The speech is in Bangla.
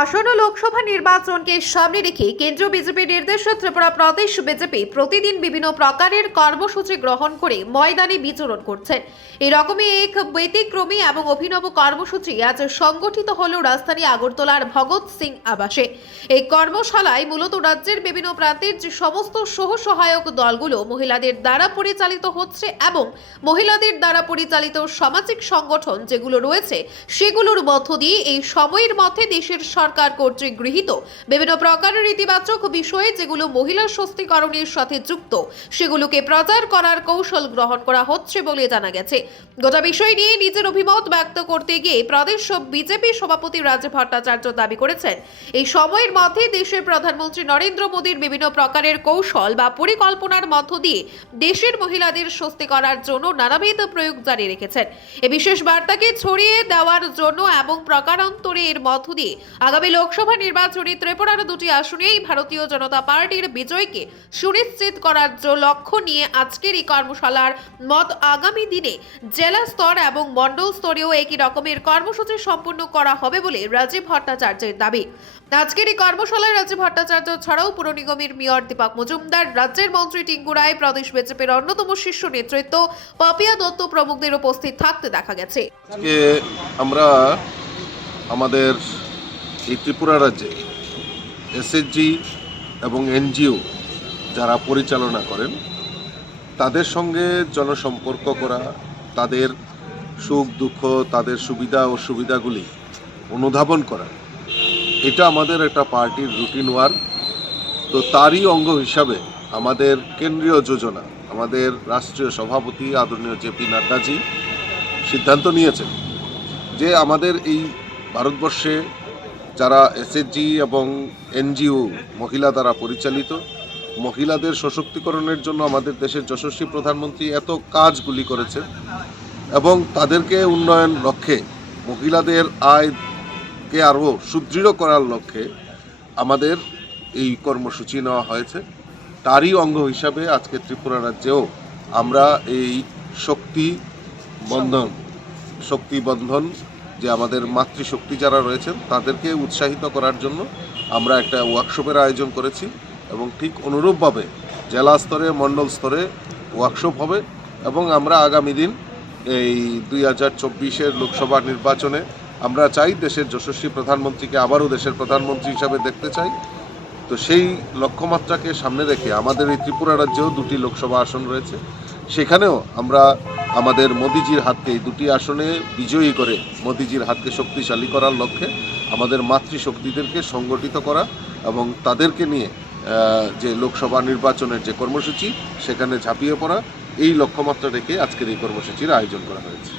আসন্ন লোকসভা নির্বাচনকে সামনে রেখে কেন্দ্রীয় বিজেপি নির্দেশে ত্রিপুরা প্রদেশ বিজেপি প্রতিদিন বিভিন্ন প্রকারের কর্মসূচি গ্রহণ করে ময়দানে বিচরণ করছেন। এরকমই এক ব্যতিক্রমী এবং অভিনব কর্মসূচি আজ সংগঠিত হল রাজধানী আগরতলার ভগৎ সিং আবাসে। এই কর্মশালায় মূলত রাজ্যের বিভিন্ন প্রান্তের যে সমস্ত সহ সহায়ক দলগুলো মহিলাদের দ্বারা পরিচালিত হচ্ছে এবং মহিলাদের দ্বারা পরিচালিত সামাজিক সংগঠন যেগুলো রয়েছে সেগুলোর মধ্য দিয়ে এই সময়ের মধ্যে দেশের সরকার কর্তৃক গৃহীত বিভিন্ন প্রকারের ইতিবাচক বিষয়ে যেগুলো মহিলা সশক্তিকরণের সাথে যুক্ত সেগুলোকে প্রচার করার কৌশল গ্রহণ করা হচ্ছে বলে জানা গেছে। গোটা বিষয় নিয়ে নিজের অভিমত ব্যক্ত করতে গিয়ে প্রদেশ বিজেপি সভাপতি রাজীব ভট্টাচার্য দাবি করেছেন, এই সময়ের মধ্যে দেশের প্রধানমন্ত্রী নরেন্দ্র মোদীর বিভিন্ন প্রকারের কৌশল বা পরিকল্পনার মধ্য দিয়ে দেশের মহিলাদের স্বস্তি করার জন্য নানাবিধ প্রয়োগ জারি রেখেছেন। এই বিশেষ বার্তাকে ছড়িয়ে দেওয়ার জন্য এবং প্রকারান্তরে এর মধ্য দিয়ে আগামী লোকসভা নির্বাচনে ত্রিপুরার দুটি আসনেই ভারতীয় জনতা পার্টির বিজয়কে সুনিশ্চিত করার লক্ষ্য নিয়ে আজকের এই কর্মশালার মত আগামী দিনে জেলা স্তর এবং মণ্ডল স্তরেও একই রকমের কর্মসূচি সম্পন্ন করা হবে বলে রাজীব ভট্টাচার্যের দাবি। আজকের এই কর্মশালায় রাজীব ভট্টাচার্য ছাড়াও পুর নিগমের মেয়র দীপক মজুমদার, রাজ্যের মন্ত্রী টিঙ্কু রায়, প্রদেশ বিজেপির অন্যতম শীর্ষ নেতৃত্ব পাপিয়া দত্ত প্রমুখদের উপস্থিত থাকতে দেখা গেছে। আমরা আমাদের এই ত্রিপুরা রাজ্যে এসএসজি এবং এনজিও যারা পরিচালনা করেন তাদের সঙ্গে জনসম্পর্ক করা, তাদের সুখ দুঃখ, তাদের সুবিধা অসুবিধাগুলি অনুধাবন করা, এটা আমাদের একটা পার্টির রুটিন ওয়ার্ক। তো তারই অঙ্গ হিসাবে আমাদের কেন্দ্রীয় যোজনা, আমাদের রাষ্ট্রীয় সভাপতি আদরণীয় জেপি নাড্ডাজি সিদ্ধান্ত নিয়েছেন যে আমাদের এই ভারতবর্ষে যারা এসএসজি এবং এনজিও মহিলা দ্বারা পরিচালিত, মহিলাদের সশক্তিকরণের জন্য আমাদের দেশের যশস্বী প্রধানমন্ত্রী এত কাজগুলি করেছেন এবং তাদেরকে উন্নয়ন লক্ষ্যে, মহিলাদের আয়কে আরও সুদৃঢ় করার লক্ষ্যে আমাদের এই কর্মসূচি নেওয়া হয়েছে। তারই অঙ্গ হিসাবে আজকে ত্রিপুরা রাজ্যেও আমরা এই শক্তি বন্ধন যে আমাদের মাতৃশক্তি যারা রয়েছেন তাদেরকে উৎসাহিত করার জন্য আমরা একটা ওয়ার্কশপের আয়োজন করেছি এবং ঠিক অনুরূপভাবে জেলা স্তরে মণ্ডল স্তরে ওয়ার্কশপ হবে এবং আমরা আগামী দিন এই 2024 লোকসভা নির্বাচনে আমরা চাই দেশের যশস্বী প্রধানমন্ত্রীকে আবারও দেশের প্রধানমন্ত্রী হিসাবে দেখতে চাই। তো সেই লক্ষ্যমাত্রাকে সামনে রেখে আমাদের এই ত্রিপুরা রাজ্যেও দুটি লোকসভা আসন রয়েছে, সেখানেও আমরা আমাদের মোদিজির হাতকে এই দুটি আসনে বিজয়ী করে মোদিজির হাতকে শক্তিশালী করার লক্ষ্যে আমাদের মাতৃশক্তিদেরকে সংগঠিত করা এবং তাদেরকে নিয়ে যে লোকসভা নির্বাচনের যে কর্মসূচি সেখানে ঝাঁপিয়ে পড়া, এই লক্ষ্যমাত্রা রেখে আজকের এই কর্মসূচির আয়োজন করা হয়েছে।